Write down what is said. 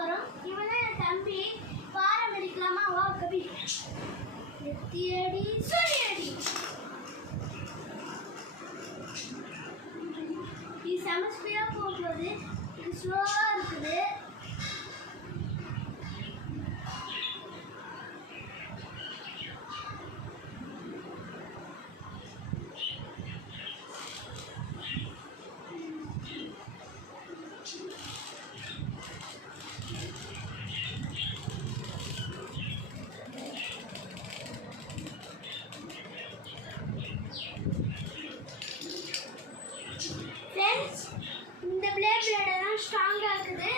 வரும். இவன் தான் என் தம்பி. பாரம் அடிக்கலாமா? வா கபி. எத்தியடி சூரியடி. இது செம ஸ்பீடா போகுது. இது ஸ்லோவா இருக்குது. இந்த பிளேட் தான் ஸ்ட்ராங்கா இருக்குது.